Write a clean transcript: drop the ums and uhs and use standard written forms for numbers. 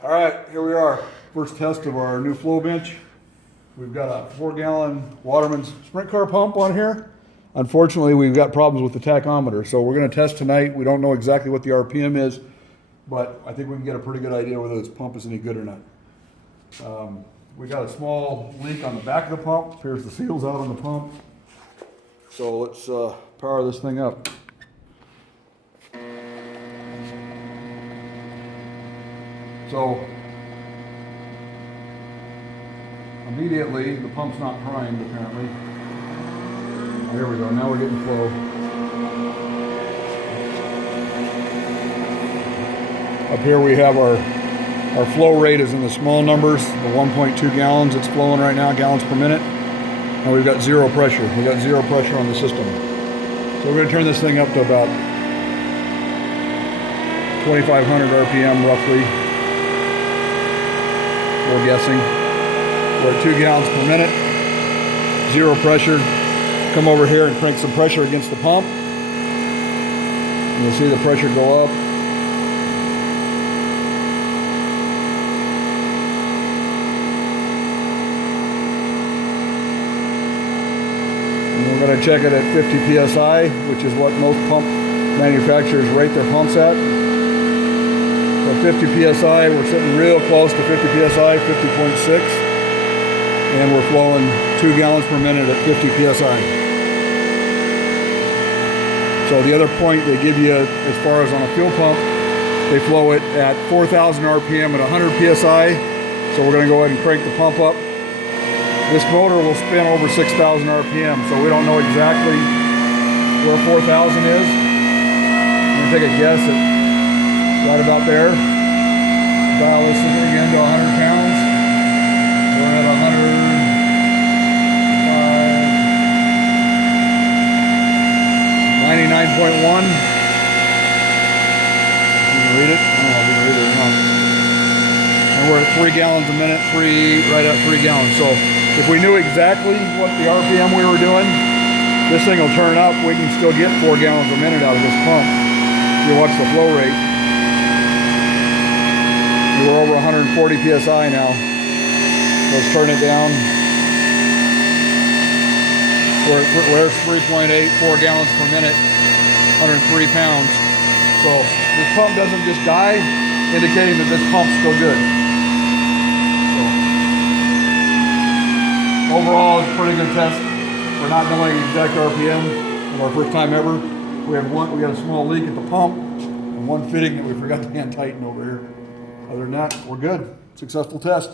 All right, here we are. First test of our new flow bench. We've got a 4-gallon Waterman's sprint car pump on here. Unfortunately, we've got problems with the tachometer, so we're going to test tonight. We don't know exactly what the RPM is, but I think we can get a pretty good idea whether this pump is any good or not. We got a small leak on the back of the pump. Here's the seals out on the pump. So let's power this thing up. So immediately the pump's not primed apparently. Oh, here we go, now we're getting flow. Up here we have our flow rate is in the small numbers, the 1.2 gallons it's flowing right now, gallons per minute. And we've got zero pressure. We've got zero pressure on the system. So we're going to turn this thing up to about 2,500 RPM roughly. We're guessing. We're at 2 gallons per minute, zero pressure. Come over here and crank some pressure against the pump. You'll see the pressure go up. And we're going to check it at 50 psi, which is what most pump manufacturers rate their pumps at. So 50 psi, we're sitting real close to 50 psi, 50.6, and we're flowing 2 gallons per minute at 50 psi. So the other point they give you as far as on a fuel pump, they flow it at 4,000 RPM at 100 psi. So we're going to go ahead and crank the pump up. This motor will spin over 6,000 RPM, so we don't know exactly where 4,000 is. I'm going to take a guess at right about there. Dial this again to 100 pounds. We're at 99.1. You can read it? I don't know if you can read it or not. And we're at 3 gallons a minute, right at 3 gallons. So if we knew exactly what the RPM we were doing, this thing will turn up. We can still get 4 gallons a minute out of this pump. If you watch the flow rate. We're over 140 psi now. Let's turn it down. We're at 3.8, 4 gallons per minute, 103 pounds. So this pump doesn't just die, indicating that this pump's still good. So, overall, it's a pretty good test. We're not knowing exact RPM. It's our first time ever. We got a small leak at the pump and one fitting that we forgot to hand tighten over here. Other than that, we're good. Successful test.